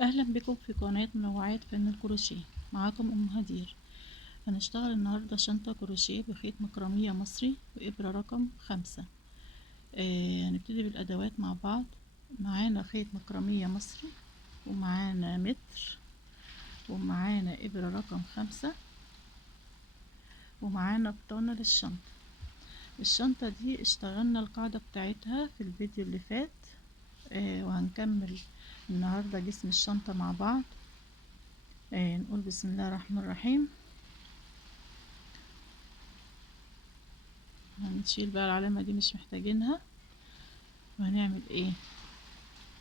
اهلا بكم في قناة منوعات فن الكروشيه. معاكم ام هدير. هنشتغل النهاردة شنطة كروشيه بخيط مكرمية مصري وابرة رقم 5. هنبتدي بالادوات مع بعض. معانا خيط مكرمية مصري، ومعانا متر، ومعانا ابرة رقم 5، ومعانا بطانة للشنطة. الشنطة دي اشتغلنا القاعدة بتاعتها في الفيديو اللي فات. وهنكمل النهاردة جسم الشنطة مع بعض. نقول بسم الله الرحمن الرحيم. هنشيل بقى العلامة دي، مش محتاجينها. وهنعمل ايه؟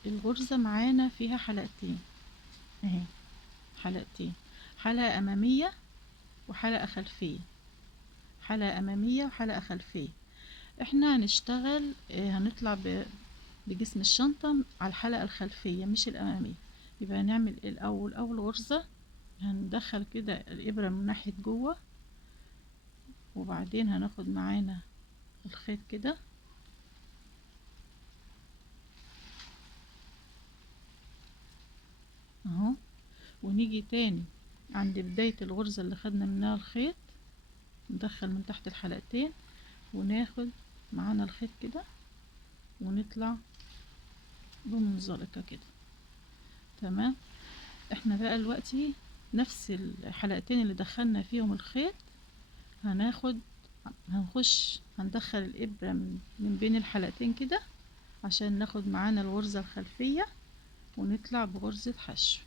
الغرزة معانا فيها حلقتين اهي، حلقتين، حلقة امامية وحلقة خلفية، حلقة امامية وحلقة خلفية. احنا هنشتغل هنطلع بجسم الشنطة على الحلقة الخلفية مش الامامية. يبقى هنعمل الاول اول غرزة، هندخل كده الابرة من ناحية جوه، وبعدين هناخد معانا الخيط كده اهو، ونيجي تاني عند بداية الغرزة اللي خدنا منها الخيط، ندخل من تحت الحلقتين وناخد معانا الخيط كده ونطلع بمنزلقة كده. تمام. احنا بقى دلوقتي نفس الحلقتين اللي دخلنا فيهم الخيط هندخل الإبرة من بين الحلقتين كده عشان ناخد معانا الغرزة الخلفية ونطلع بغرزة حشو.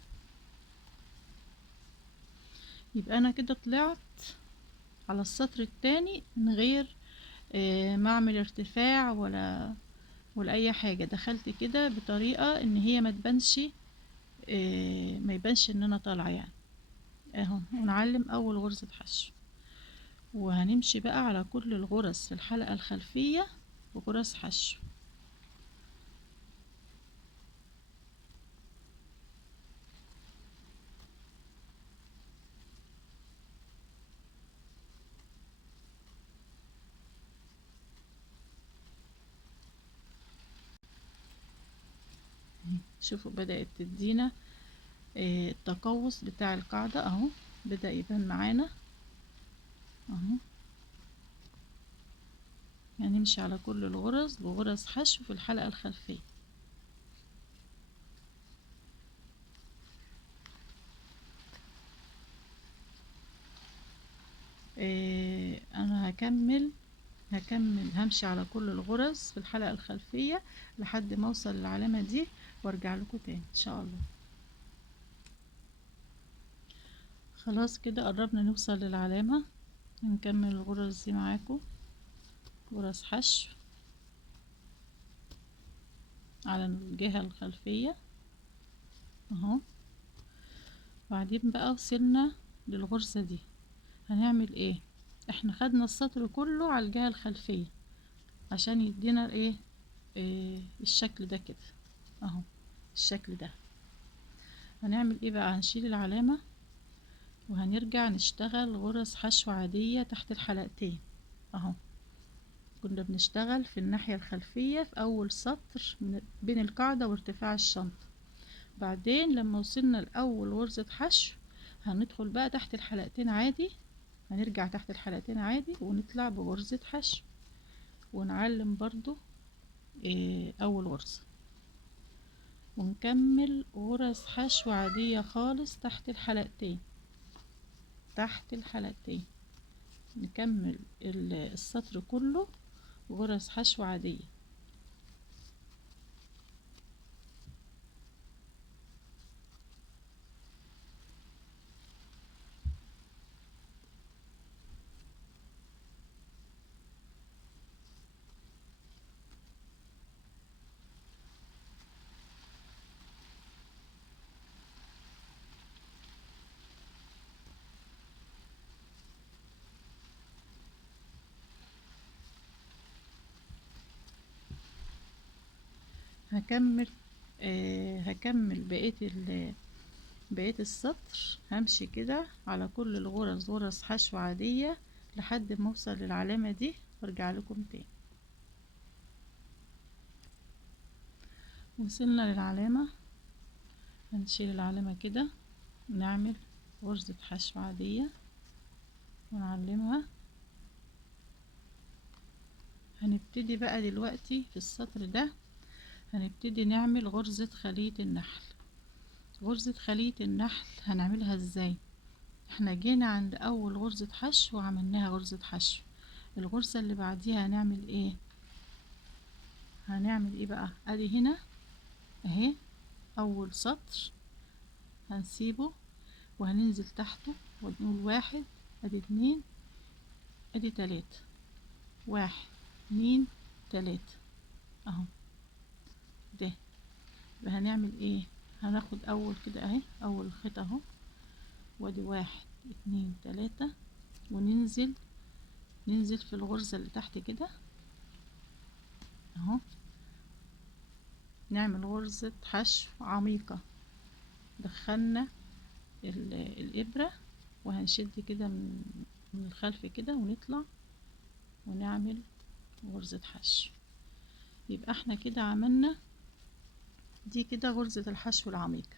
يبقى انا كده طلعت على السطر التاني من غير ما اعمل ارتفاع ولا اي حاجة. دخلت كده بطريقة ان هي ما تبانش، ما يبانش ان انا طالعة يعني اهو. ونعلم اول غرزة حشو، وهنمشي بقى على كل الغرز في الحلقة الخلفية وغرز حشو. شوفوا بدأت تدينا التقوس بتاع القاعدة اهو، بدأ يبان معانا اهو. هنمشي على كل الغرز بغرز حشو في الحلقة الخلفية. انا هكمل همشي على كل الغرز في الحلقة الخلفية لحد ما اوصل للعلامة دي وارجع لكم تاني ان شاء الله. خلاص كده قربنا نوصل للعلامة. هنكمل الغرز دي معاكم، غرز حشو على الجهة الخلفية اهو. بعدين بقى وصلنا للغرزة دي، هنعمل ايه؟ احنا خدنا السطر كله على الجهة الخلفية عشان يدينا ايه الشكل ده كده اهو، الشكل ده. هنعمل ايه بقى؟ هنشيل العلامة وهنرجع نشتغل غرز حشو عادية تحت الحلقتين اهو. كنا بنشتغل في الناحية الخلفية في اول سطر بين القاعدة وارتفاع الشنطة. بعدين لما وصلنا لاول غرزة حشو هندخل بقى تحت الحلقتين عادي، هنرجع تحت الحلقتين عادي ونطلع بغرزة حشو ونعلم برضو اول غرزة، ونكمل غرز حشو عادية خالص تحت الحلقتين، تحت الحلقتين نكمل السطر كله غرز حشو عادية. هكمل هكمل بقية السطر. همشي كده على كل الغرز غرز حشو عادية لحد ما اوصل للعلامة دي وارجع لكم تاني. وصلنا للعلامة، هنشيل العلامة كده، نعمل غرزة حشو عادية ونعلمها. هنبتدي بقى دلوقتي في السطر ده هنبتدي نعمل غرزة خلية النحل. غرزة خلية النحل هنعملها ازاي؟ احنا جينا عند اول غرزة حشو وعملناها غرزة حشو. الغرزة اللي بعديها هنعمل ايه؟ هنعمل ايه بقى؟ ادي هنا اهي اول سطر هنسيبه وهننزل تحته ونقول واحد، ادي اتنين، ادي تلاتة، واحد اتنين تلاتة اهو. ده يبقى هنعمل ايه؟ هناخد اول كده اهي اول خيط اهو، وادي واحد اتنين تلاتة، وننزل في الغرزة اللي تحت كده اهو، نعمل غرزة حشو عميقة. دخلنا الإبرة وهنشد كده من الخلف كده ونطلع ونعمل غرزة حشو. يبقى احنا كده عملنا دي كده غرزة الحشو العميقة،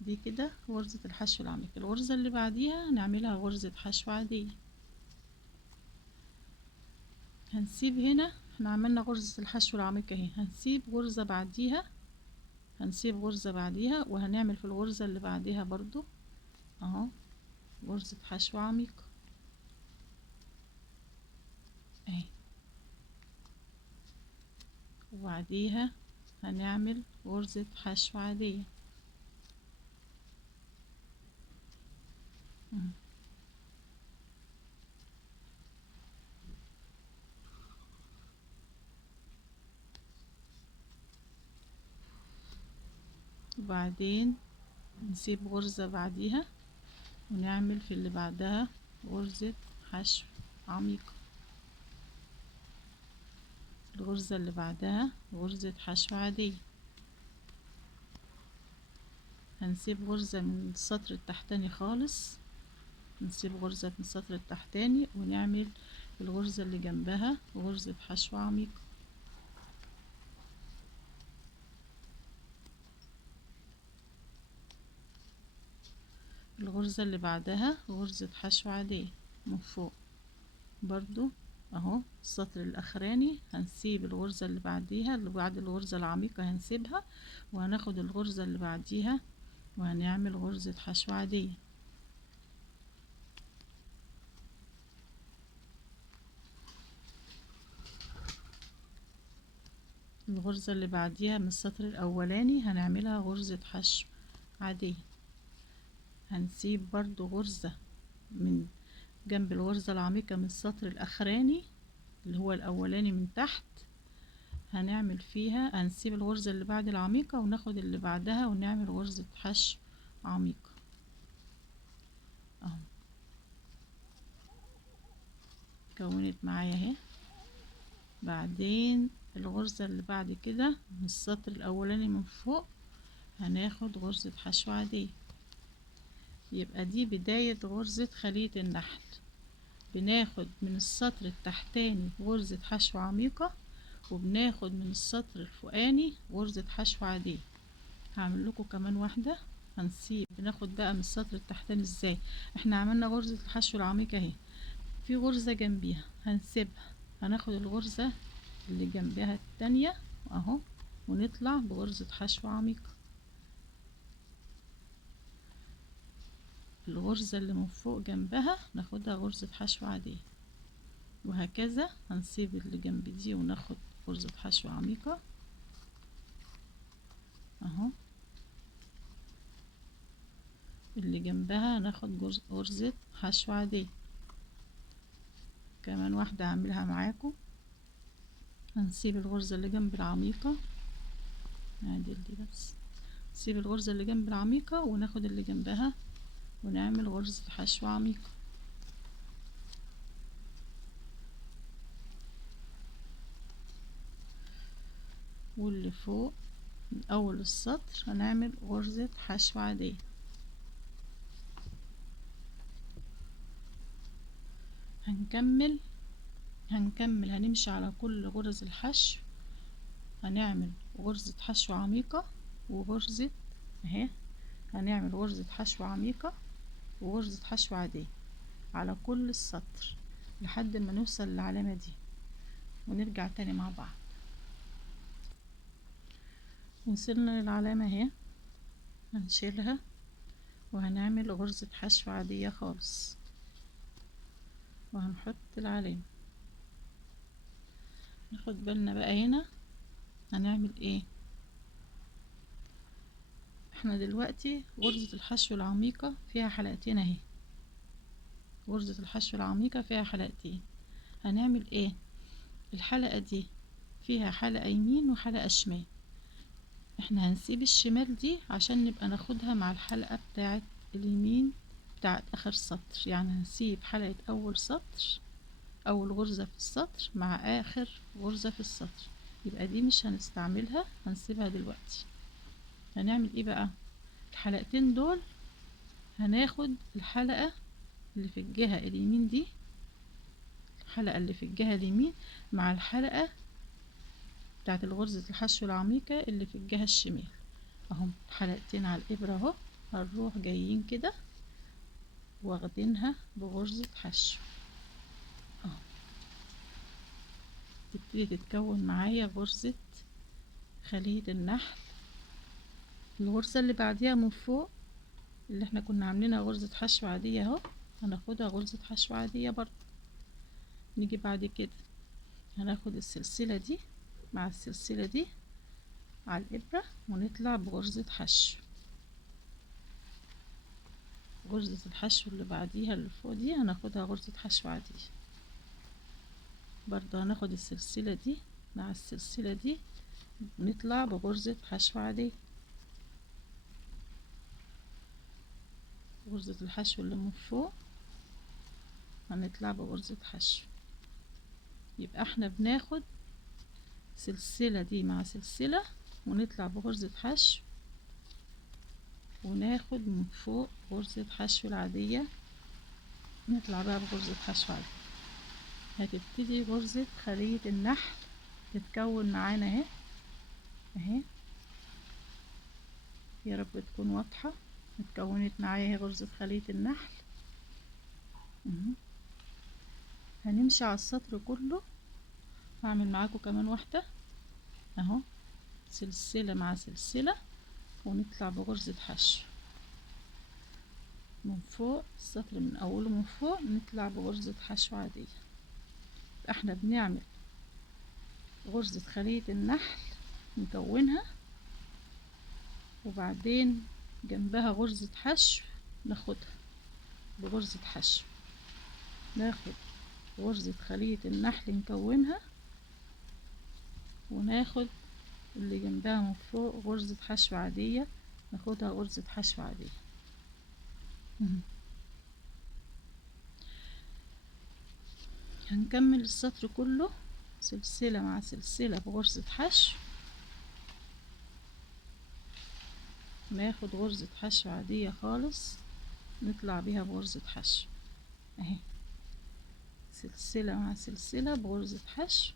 دي كده غرزة الحشو العميقة. الغرزة اللي بعديها نعملها غرزة حشو عادية. هنسيب هنا احنا عملنا غرزة الحشو العميقة اهي، هنسيب غرزة بعديها، هنسيب غرزة بعديها وهنعمل في الغرزة اللي بعديها برضو اهو غرزة حشو عميقة اهي، وبعديها هنعمل غرزة حشو عادية. وبعدين نسيب غرزة بعديها ونعمل في اللي بعدها غرزة حشو عميقة. الغرزة اللي بعدها غرزة حشو عادية. هنسيب غرزة من السطر التحتاني خالص، نسيب غرزة من السطر التحتاني ونعمل الغرزة اللي جنبها غرزة حشو عميقة. الغرزة اللي بعدها غرزة حشو عادية من فوق برضو اهو السطر الاخراني. هنسيب الغرزة اللي بعديها اللي بعد الغرزة العميقة هنسيبها وهناخد الغرزة اللي بعديها وهنعمل غرزة حشو عادية. الغرزة اللي بعديها من السطر الاولاني هنعملها غرزة حشو عادية. هنسيب برضو غرزة من جنب الغرزة العميقة من السطر الاخراني اللي هو الاولاني من تحت، هنعمل فيها هنسيب الغرزة اللي بعد العميقة وناخد اللي بعدها ونعمل غرزة حشو عميقة اهو. كونت معايا اهي. بعدين الغرزة اللي بعد كده من السطر الاولاني من فوق هناخد غرزة حشو عادية. يبقى دي بداية غرزة خلية النحل. بناخد من السطر التحتاني غرزة حشو عميقة وبناخد من السطر الفوقاني غرزة حشو عادية. هعمل لكم كمان واحدة. هنسيب بناخد بقى من السطر التحتاني ازاي؟ احنا عملنا غرزة الحشو العميقة اهي، في غرزة جنبيها هنسيبها، هناخد الغرزة اللي جنبها التانية اهو ونطلع بغرزة حشو عميقة. الغرزة اللي من فوق جنبها ناخدها غرزة حشو عادية، وهكذا هنسيب اللي جنب دي وناخد غرزة حشو عميقة اهو. اللي جنبها ناخد غرزة حشو عادية. كمان واحدة هعملها معاكم. هنسيب الغرزة اللي جنب العميقة نعدل دي بس، نسيب الغرزة اللي جنب العميقة وناخد اللي جنبها ونعمل غرزة حشو عميقة. واللي فوق من اول السطر هنعمل غرزة حشو عادية. هنكمل هنمشي على كل غرز الحشو، هنعمل غرزة حشو عميقة وغرزة اهي. هنعمل غرزة حشو عميقة وغرزة حشو عادية على كل السطر لحد ما نوصل للعلامة دي، ونرجع تاني مع بعض. وصلنا للعلامة اهي، هنشيلها وهنعمل غرزة حشو عادية خالص، وهنحط العلامة. ناخد بالنا بقى هنا هنعمل ايه. احنا دلوقتي غرزة الحشو العميقة فيها حلقتين اهي، غرزة الحشو العميقة فيها حلقتين. هنعمل ايه؟ الحلقة دي فيها حلقة يمين وحلقة شمال، احنا هنسيب الشمال دي عشان نبقى ناخدها مع الحلقة بتاعت اليمين بتاعت اخر سطر. يعني هنسيب حلقة اول سطر، اول غرزة في السطر مع اخر غرزة في السطر، يبقى دي مش هنستعملها، هنسيبها دلوقتي. هنعمل ايه بقى؟ الحلقتين دول هناخد الحلقة اللي في الجهة اليمين دي، الحلقة اللي في الجهة اليمين مع الحلقة بتاعت الغرزة الحشو العميقة اللي في الجهة الشمال اهم، حلقتين على الابرة اهو. هنروح جايين كده واخدينها بغرزة حشو اهو، تبتدي تتكون معايا غرزة خلية النحل. الغرزة اللي بعديها من فوق اللي احنا كنا عاملينها غرزة حشو عادية اهو، هناخدها غرزة حشو عادية برضه. نيجي بعد كده هناخد السلسلة دي مع السلسلة دي على الإبرة ونطلع بغرزة حشو. غرزة الحشو اللي بعديها اللي فوق دي هناخدها غرزة حشو عادية برضه. هناخد السلسلة دي مع السلسلة دي ونطلع بغرزة حشو عادية. غرزة الحشو اللي من فوق هنطلع بغرزة حشو. يبقى احنا بناخد سلسلة دي مع سلسلة ونطلع بغرزة حشو، وناخد من فوق غرزة حشو العادية نطلع بقى بغرزة حشو عادية. هتبتدي غرزة خلية النحل تتكون معانا اهي اهي، يا رب تكون واضحة. اتكونت معايا اهي غرزة خلية النحل. هنمشي على السطر كله، هعمل معاكم كمان واحدة اهو، سلسلة مع سلسلة ونطلع بغرزة حشو من فوق السطر من اوله من فوق، نطلع بغرزة حشو عادية. احنا بنعمل غرزة خلية النحل نكونها، وبعدين جنبها غرزة حشو ناخدها بغرزة حشو، ناخد غرزة خلية النحل نكونها، وناخد اللي جنبها من فوق غرزة حشو عادية ناخدها غرزة حشو عادية. هنكمل السطر كله سلسلة مع سلسلة بغرزة حشو، ناخد غرزة حشو عادية خالص نطلع بيها بغرزة حشو اهي، سلسلة مع سلسلة بغرزة حشو،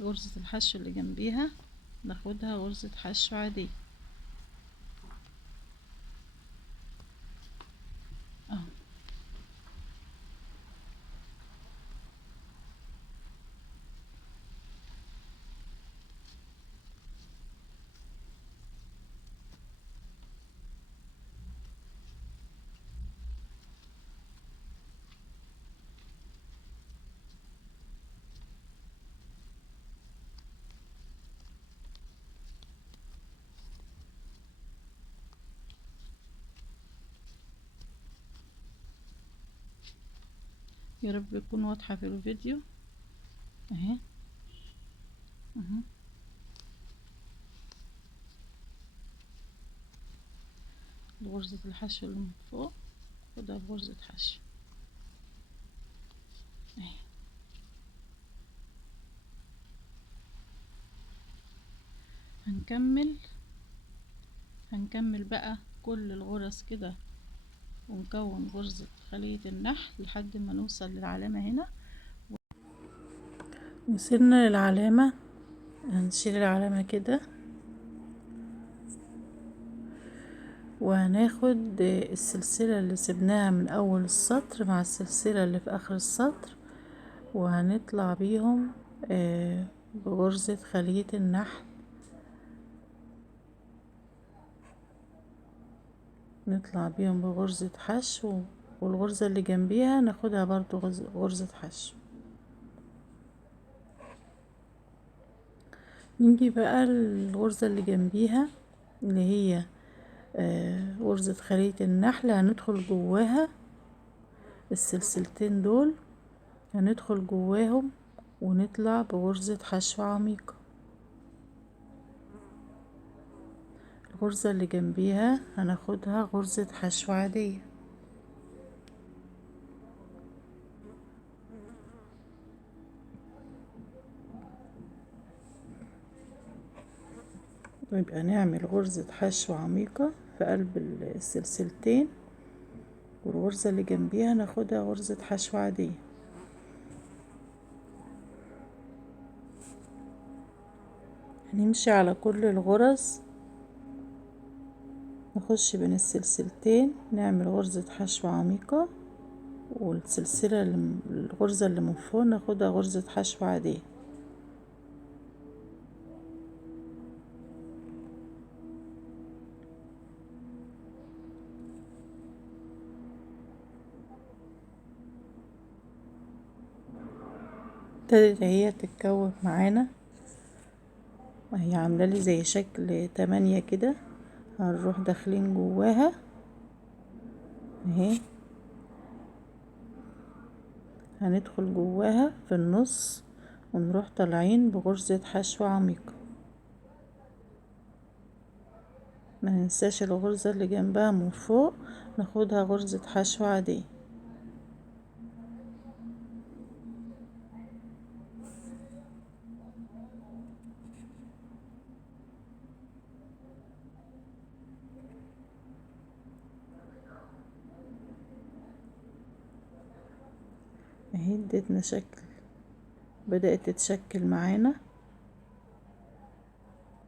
غرزة الحشو اللي جنبيها ناخدها غرزة حشو عادية اهو. يا رب تكون واضحة في الفيديو اهي اهو. غرزة الحشو اللي من فوق خدها بغرزة حشو اهي. هنكمل بقى كل الغرز كده ونكون غرزة خلية النحل لحد ما نوصل للعلامة هنا. وصلنا للعلامة هنشيل العلامة كده، وهناخد السلسلة اللي سبناها من اول السطر مع السلسلة اللي في اخر السطر، وهنطلع بيهم بغرزة خلية النحل. نطلع بيهم بغرزة حشو، والغرزة اللي جنبيها ناخدها برضو غرزة حشو. نيجي بقى الغرزة اللي جنبيها اللي هي غرزة خلية النحل، هندخل جواها السلسلتين دول، هندخل جواهم ونطلع بغرزة حشو عميقة. الغرزة اللي جنبيها هناخدها غرزة حشو عادية. ويبقى نعمل غرزة حشو عميقة في قلب السلسلتين، والغرزة اللي جنبيها ناخدها غرزة حشو عادية. هنمشي على كل الغرز، نخش بين السلسلتين نعمل غرزة حشو عميقة، والسلسلة الغرزة اللي من فوق ناخدها غرزة حشو عادية. ابتدت هي تتكون معانا، وهي عامله لي زي شكل 8 كده، هنروح داخلين جواها اهي، هندخل جواها في النص ونروح طالعين بغرزة حشو عميقة. ما ننساش الغرزة اللي جنبها من فوق ناخدها غرزة حشو عادية. اهي ادتنا شكل، بدأت تتشكل معانا،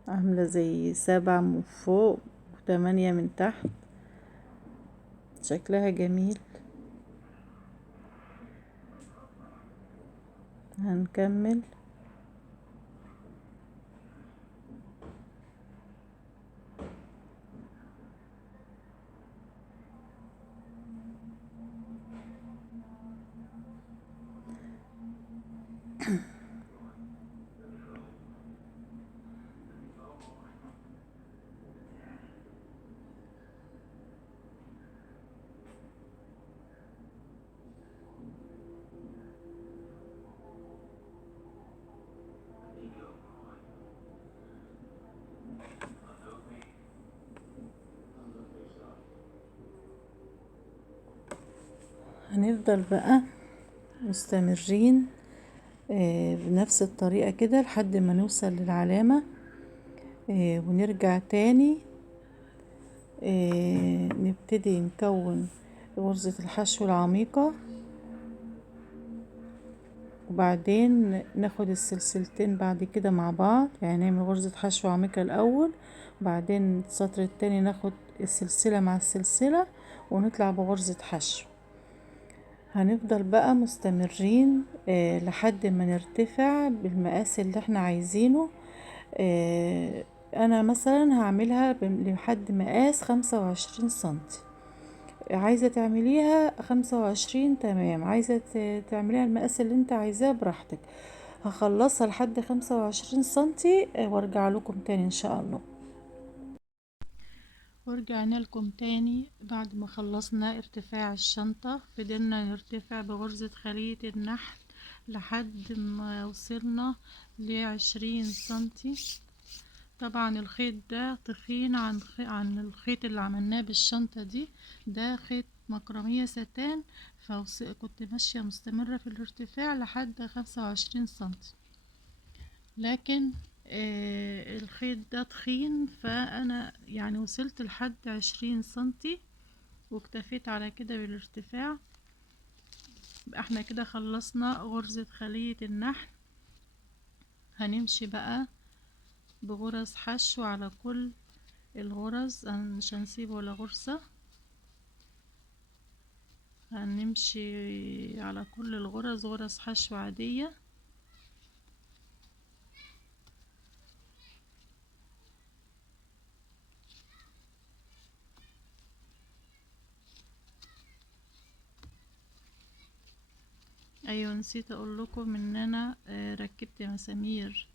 عاملة زي 7 من فوق و8 من تحت، شكلها جميل. هنكمل. هنفضل بقى مستمرين بنفس الطريقة كده لحد ما نوصل للعلامة، ونرجع تاني نبتدي نكون غرزة الحشو العميقة، وبعدين ناخد السلسلتين بعد كده مع بعض، يعني نعمل غرزة حشو عميقة الأول، وبعدين السطر التاني ناخد السلسلة مع السلسلة ونطلع بغرزة حشو. هنفضل بقى مستمرين لحد ما نرتفع بالمقاس اللي احنا عايزينه. انا مثلا هعملها لحد مقاس 25 سنتي، عايزة تعمليها 25 تمام، عايزة تعمليها المقاس اللي انت عايزاه براحتك. هخلصها لحد 25 سنتي وارجع لكم تاني ان شاء الله. ورجعنا لكم تاني بعد ما خلصنا ارتفاع الشنطة، فضلنا نرتفع بغرزة خلية النحل لحد ما وصلنا ل20 سنتي. طبعا الخيط ده تخين عن الخيط اللي عملناه بالشنطة دي، ده خيط مكرمية ستان، فكنت ماشية مستمرة في الارتفاع لحد 25 سنتي، لكن الخيط ده تخين، فانا يعني وصلت لحد 20 سنتي واكتفيت على كده بالارتفاع. احنا كده خلصنا غرزة خلية النحل. هنمشي بقى بغرز حشو على كل الغرز، مش هنسيب ولا غرزة، هنمشي على كل الغرز غرز حشو عادية. ايوه نسيت اقول لكم ان انا ركبت مسامير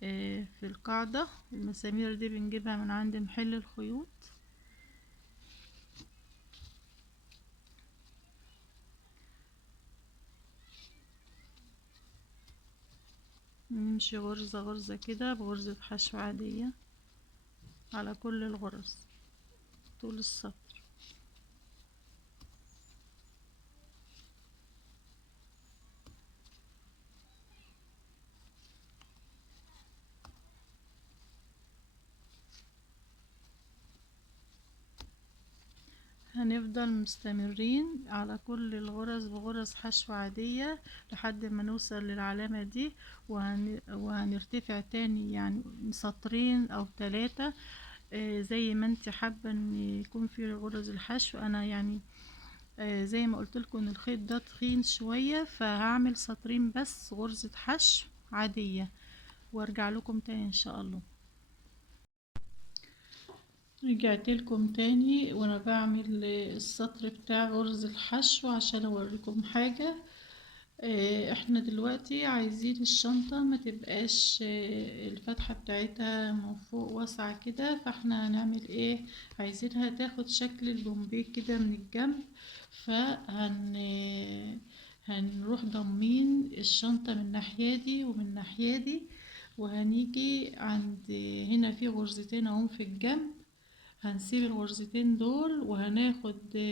في القاعدة. المسامير دي بنجيبها من عند محل الخيوط. نمشي غرزة غرزة كده بغرزة حشو عادية على كل الغرز طول السطر. هنفضل مستمرين على كل الغرز بغرز حشو عادية لحد ما نوصل للعلامة دي، وهنرتفع تاني يعني سطرين او 3 زي ما انت حابة ان يكون في غرز الحشو. انا يعني زي ما قلت لكم ان الخيط ده تخين شوية، فهعمل سطرين بس غرزة حشو عادية وارجع لكم تاني ان شاء الله. رجعت لكم تاني وانا بعمل السطر بتاع غرز الحشو عشان اوريكم حاجة. احنا دلوقتي عايزين الشنطة ما تبقاش الفتحة بتاعتها من فوق واسعة كده، فاحنا هنعمل ايه؟ عايزينها تاخد شكل البومبي كده من الجنب. هنروح ضمين الشنطة من الناحية دي ومن الناحية دي، وهنيجي عند هنا في غرزتين اهم في الجنب، هنسيب الغرزتين دول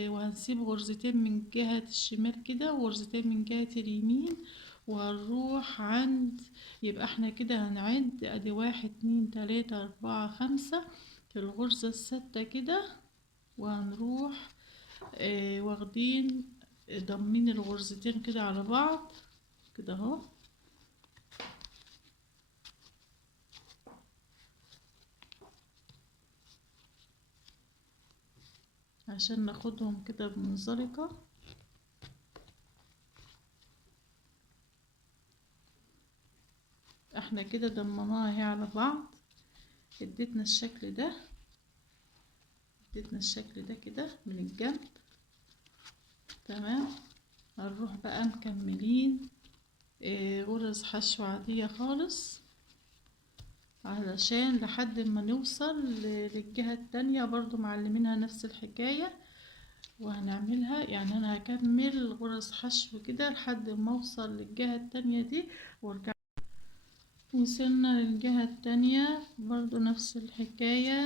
وهنسيب غرزتين من جهة الشمال كده وغرزتين من جهة اليمين، وهنروح عند، يبقى احنا كده هنعد ادي 1 2 3 4 5 في الغرزة السادسة كده، وهنروح واخدين ضمين الغرزتين كده على بعض كده اهو، عشان ناخدهم كده بمنزلقة. احنا كده ضمناها اهي على بعض، اديتنا الشكل ده، اديتنا الشكل ده كده من الجنب. تمام، هنروح بقى مكملين غرز حشو عادية خالص علشان لحد ما نوصل للجهة التانية برضو معلمينها نفس الحكاية، وهنعملها يعني انا هكمل غرز حشو كده لحد ما اوصل للجهة التانية دي وارجع. وصلنا للجهة التانية برضو نفس الحكاية،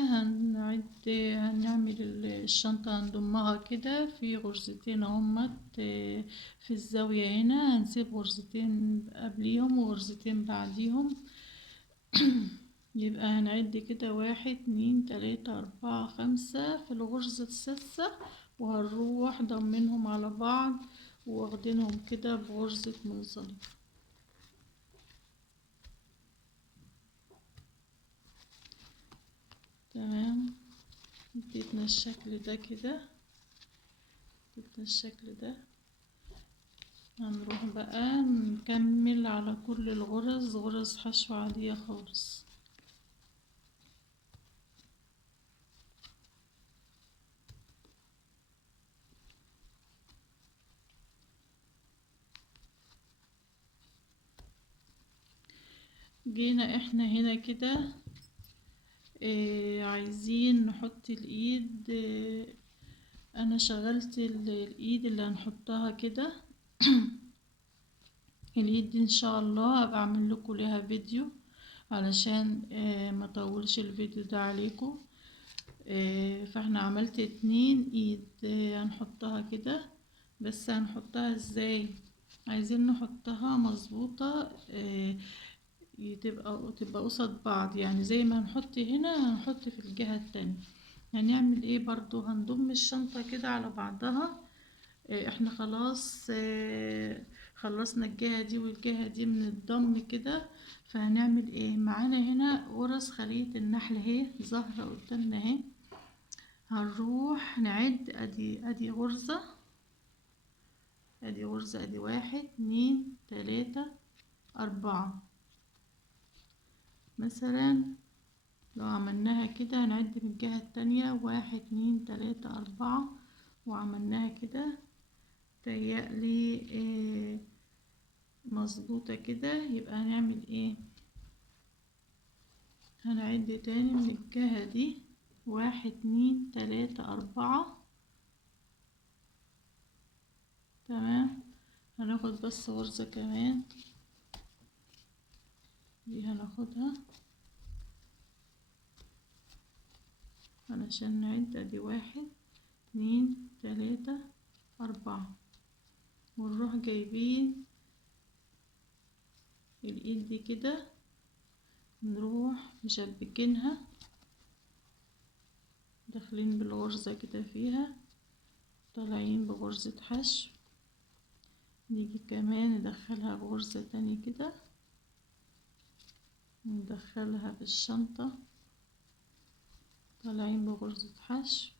هنعمل الشنطة هنضمها كده في غرزتين اهمت في الزاوية هنا، هنسيب غرزتين قبليهم وغرزتين بعديهم. يبقى هنعد كده 1 2 3 4 5 في الغرزة السادسة، وهنروح ضمنهم على بعض واخدينهم كده بغرزة منزلقة. تمام، اديتنا الشكل ده كده، اديتنا الشكل ده. هنروح بقى نكمل على كل الغرز غرز حشو عادية خالص. جينا احنا هنا كده عايزين نحط الايد. انا شغلت الايد اللي هنحطها كده. اليد دي ان شاء الله هبقى اعمل لكم ليها فيديو علشان ما اطولش الفيديو ده عليكم. فاحنا عملت 2 ايد هنحطها كده، بس هنحطها ازاي؟ عايزين نحطها مظبوطة تبقى قصاد بعض، يعني زي ما هنحط هنا هنحط في الجهة التانية. هنعمل ايه برضو؟ هنضم الشنطة كده على بعضها. احنا خلاص خلصنا الجهة دي والجهة دي من الضم كده. فهنعمل ايه؟ معانا هنا غرز خلية النحل اهي ظاهرة قدامنا اهي. هنروح نعد، ادي غرزة، ادي غرزة، ادي 1 2 3 4. مثلا لو عملناها كده هنعد من الجهة التانية 1 2 3 4 وعملناها كده تهيألي إيه مظبوطة كده. يبقى هنعمل ايه؟ هنعد تاني من الجهة دي 1 2 3 4. تمام. هناخد بس غرزة كمان، دي هناخدها علشان نعد. ادي 1 2 3 4 ونروح جايبين الايد دي كده، نروح مشبكينها داخلين بالغرزة كده فيها، طالعين بغرزة حشو، نيجي كمان ندخلها بغرزة تانية كده، ندخلها في الشنطة، طالعين بغرزة حشو،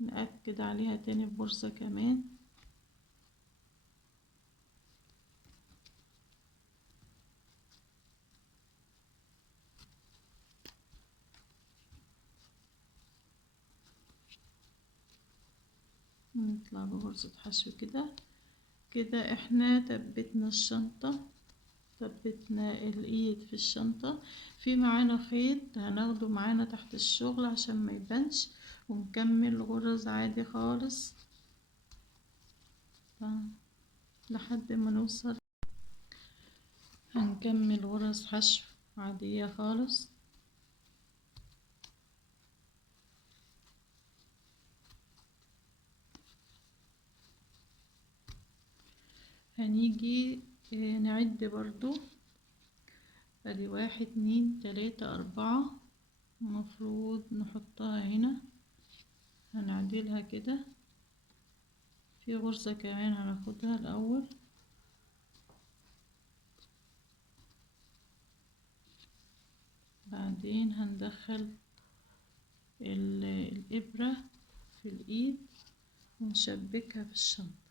نأكد عليها تاني بغرزة كمان، نطلع بغرزة حشو كده. كده احنا تبتنا الشنطة، ثبتنا الايد في الشنطة. في معانا خيط هناخده معانا تحت الشغل عشان ما يبانش، ونكمل غرز عادي خالص لحد ما نوصل. هنكمل غرز حشو عادية خالص. هنيجي نعد برضو، ادي 1 2 3 4. المفروض نحطها هنا، هنعدلها كده. في غرزة كمان هناخدها الاول، بعدين هندخل الإبرة في الإيد ونشبكها في الشنطة.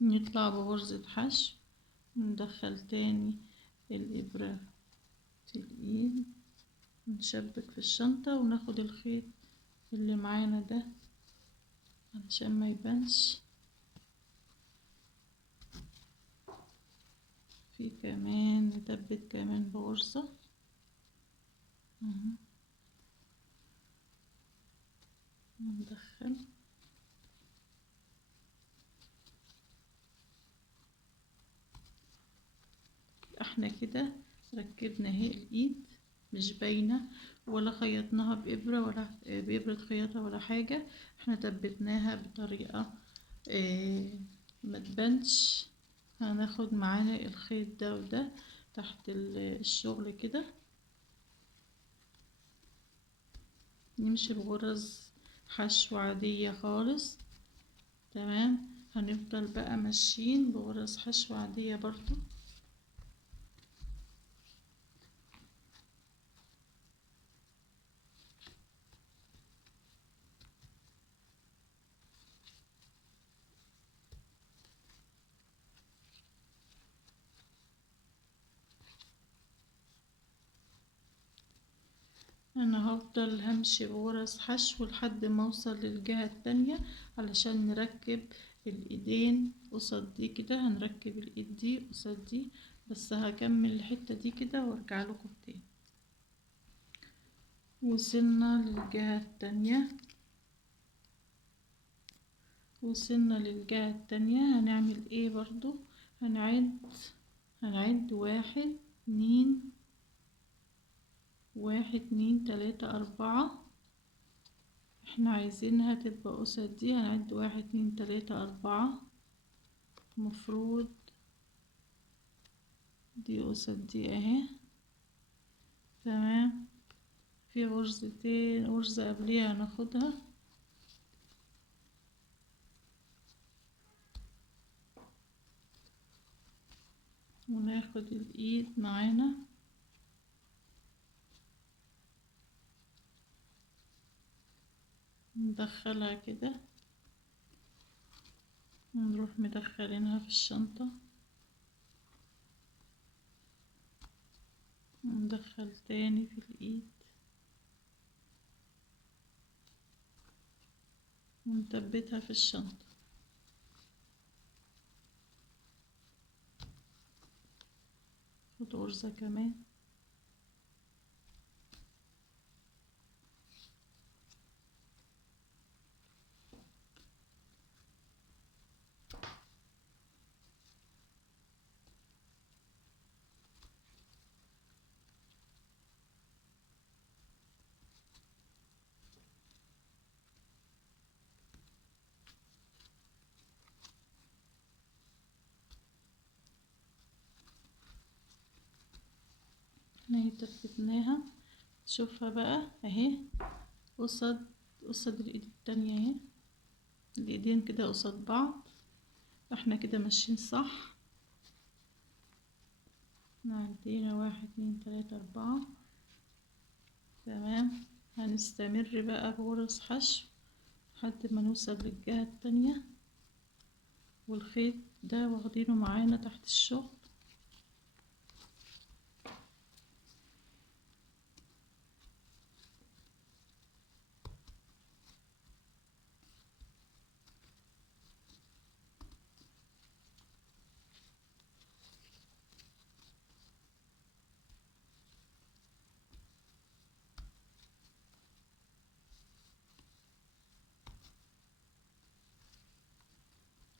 نطلع بغرزة حشو، ندخل تاني الإبرة في الإيد، نشبك في الشنطة، وناخد الخيط اللي معانا ده علشان ما يبانش. في كمان نثبت كمان بغرزة ندخل. احنا كده ركبنا اهي الايد، مش باينة ولا خيطناها بإبرة ولا بإبرة خياطة ولا حاجة. احنا ثبتناها بطريقة ما تبانش. هناخد معانا الخيط ده وده تحت الشغل كده، نمشي بغرز حشو عادية خالص. تمام. هنفضل بقى ماشيين بغرز حشو عادية برضو. انا هفضل همشي بغرز حشو لحد ما اوصل للجهة التانية علشان نركب الايدين قصاد دي كده. هنركب الايد دي قصاد دي، بس هكمل الحتة دي كده وارجع لكم تاني. وصلنا للجهة التانية، وصلنا للجهة التانية. هنعمل ايه برضو؟ هنعد 1 2 1 2 3 4. احنا عايزينها تبقى قصاد دي، هنعد 1 2 3 4. مفروض دي قصاد دي اهي. تمام. في غرزتين، غرزة قبليها هناخدها وناخد الايد معانا ندخلها كده ونروح مدخلينها في الشنطة وندخل تاني في الايد ونثبتها في الشنطة. خد غرزة كمان اهي ثبتناها. تشوفها بقى اهي قصاد الايد التانية اهي، الايدين كده قصاد بعض، احنا كده ماشيين صح. عدينا 1 2 3 4 تمام. هنستمر بقى بغرز حشو لحد ما نوصل للجهة التانية، والخيط ده واخدينه معانا تحت الشغل.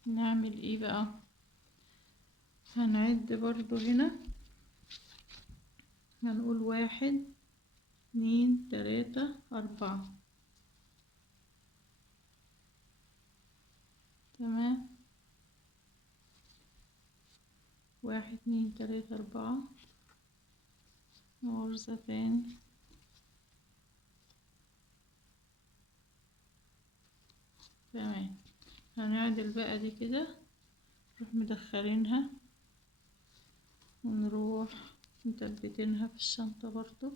نعمل ايه بقى؟ هنعد برضو هنا، هنقول 1 2 3 4 تمام. 1 2 3 4 غرزة تاني تمام. هنعدل بقى دي كده، نروح مدخلينها ونروح مثبتينها في الشنطة برضو.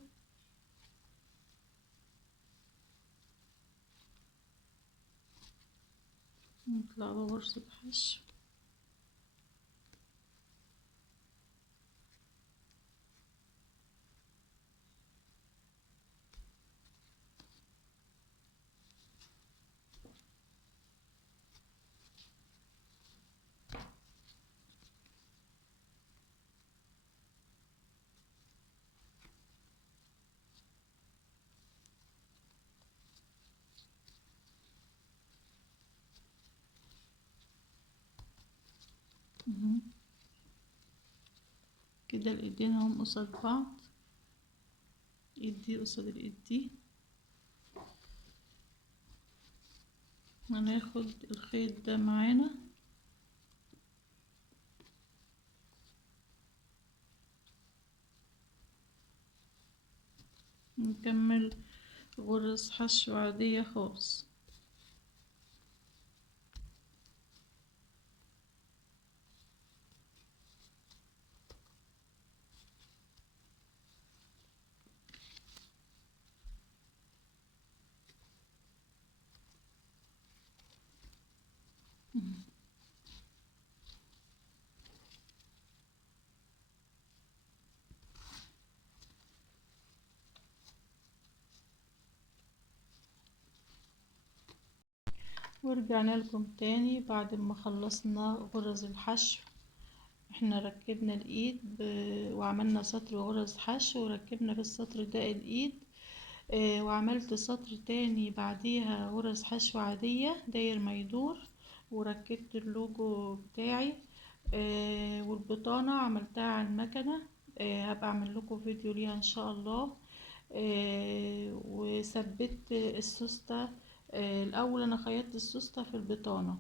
نطلع بغرزة حشو كده. الايدين هم قصاد بعض، ايد دي قصاد الايد دي. هناخد الخيط ده معانا نكمل غرز حشو عادية خالص. ورجعنا لكم تاني بعد ما خلصنا غرز الحشو. احنا ركبنا الايد وعملنا سطر غرز حشو وركبنا في السطر ده الايد. وعملت سطر تاني بعديها غرز حشو عادية داير ما يدور، وركبت اللوجو بتاعي. والبطانة عملتها على المكنة، هبقى اعمل لكم فيديو ليها ان شاء الله. وثبت السوستة. الاول انا خيطت السوستة في البطانة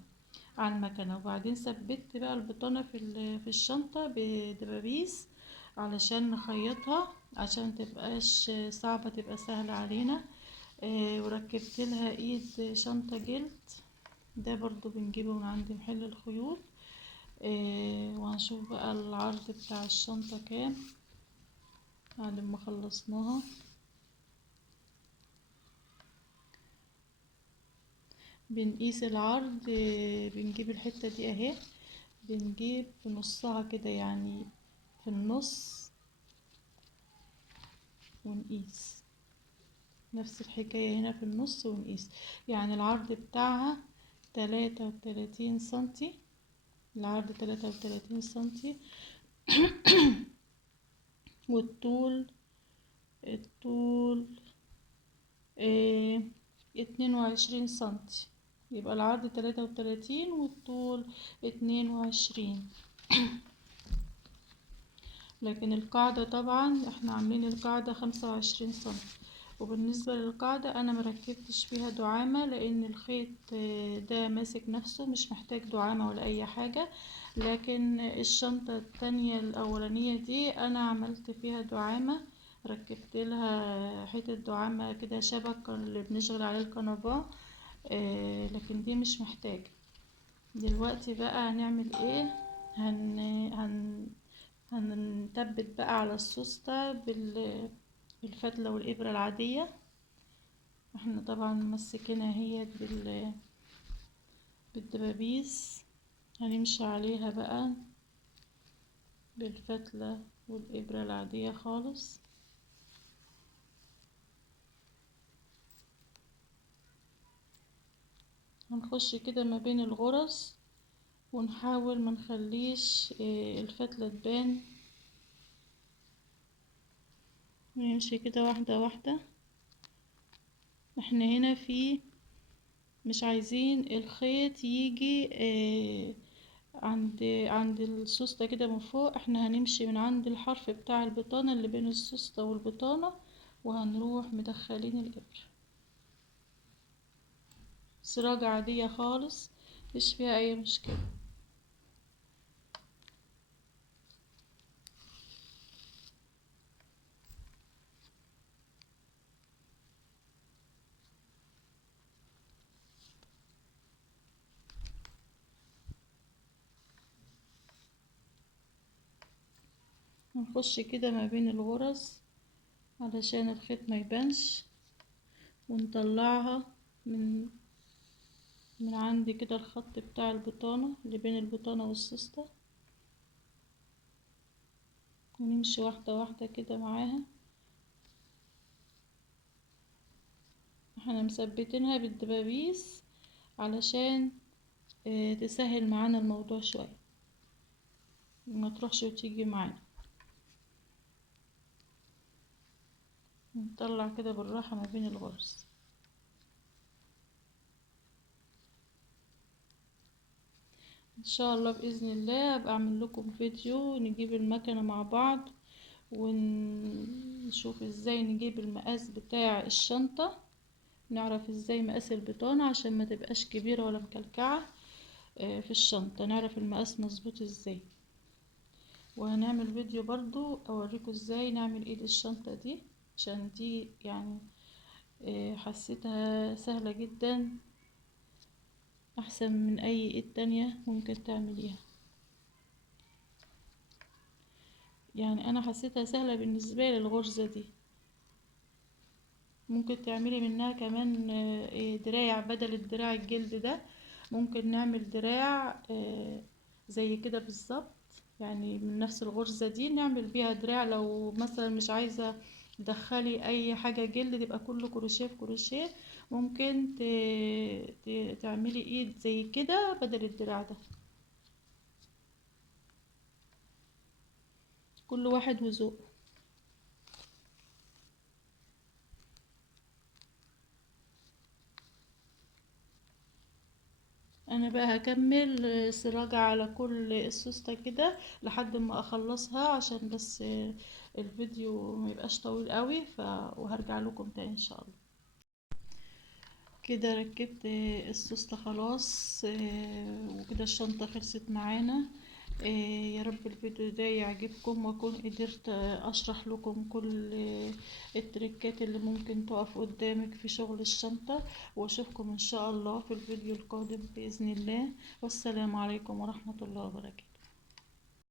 على المكنة، وبعدين ثبت بقى البطانة في الشنطة بدبابيس علشان نخيطها، عشان متبقاش صعبة، تبقى سهلة علينا. وركبت لها ايد شنطة جلد، ده برضو بنجيبه من عند محل الخيوط. وهنشوف بقى العرض بتاع الشنطة كام بعد ما خلصناها. بنقيس العرض، بنجيب الحتة دي اهي، بنجيب في نصها كده، يعني في النص، ونقيس نفس الحكاية هنا في النص ونقيس. يعني العرض بتاعها 33 سنتي، العرض 33 سنتي والطول، الطول 22 سنتي. يبقى العرض 33 والطول 22. لكن القاعدة طبعا احنا عاملين القاعدة 25 سنتي. وبالنسبة للقاعدة انا مركبتش فيها دعامة، لان الخيط ده ماسك نفسه، مش محتاج دعامة ولا اي حاجة. لكن الشنطة التانية الاولانية دي انا عملت فيها دعامة، ركبت لها حتة دعامة كده شبك اللي بنشغل عليه الكنبة. لكن دي مش محتاجة. دلوقتي بقى هنعمل ايه؟ هنثبت بقى على السوستة بالفتلة والإبرة العادية. احنا طبعا مسكنا هي بالدبابيس، هنمشي عليها بقى بالفتلة والإبرة العادية خالص. هنخش كده ما بين الغرز ونحاول ما نخليش الفتلة تبان، ونمشي كده واحدة واحدة. احنا هنا مش عايزين الخيط يجي عند السوسته كده من فوق. احنا هنمشي من عند الحرف بتاع البطانة اللي بين السوسته والبطانة، وهنروح مدخلين الإبرة سراجة عادية خالص، مش فيها اي مشكلة. هنخش كده ما بين الغرز علشان الخيط ما يبانش، ونطلعها من عند كده الخط بتاع البطانة اللي بين البطانة والسوسته، ونمشي واحدة واحدة كده معاها. احنا مثبتينها بالدبابيس علشان تسهل معانا الموضوع شوية، ما تروحش وتيجي معانا. نطلع كده بالراحة ما بين الغرز. ان شاء الله باذن الله ابقى اعمل لكم فيديو نجيب المكنة مع بعض ونشوف ازاي نجيب المقاس بتاع الشنطة، نعرف ازاي مقاس البطانة عشان ما تبقاش كبيرة ولا مكلكعة في الشنطة، نعرف المقاس مظبوط ازاي. وهنعمل فيديو برضو اوريكم ازاي نعمل ايد الشنطة دي، عشان دي يعني حسيتها سهلة جدا، احسن من اي ايد تانية ممكن تعمليها. يعني انا حسيتها سهلة بالنسبة لي الغرزة دي. ممكن تعملي منها كمان دراع بدل الدراع الجلد ده، ممكن نعمل دراع زي كده بالظبط، يعني من نفس الغرزة دي نعمل بيها دراع. لو مثلا مش عايزة تدخلي اي حاجة جلد تبقى كله كروشيه في كروشيه، ممكن تعملي ايد زي كده بدل الدراع ده. كل واحد وذوقه. انا بقى هكمل سراجة على كل السوستة كده لحد ما اخلصها، عشان بس الفيديو ما يبقاش طويل قوي وهرجع لكم تاني ان شاء الله. كده ركبت السوستة خلاص، وكده الشنطة خلصت معانا. يا رب الفيديو ده يعجبكم، واكون قدرت اشرح لكم كل التريكات اللي ممكن تقف قدامك في شغل الشنطة. واشوفكم ان شاء الله في الفيديو القادم بإذن الله. والسلام عليكم ورحمة الله وبركاته.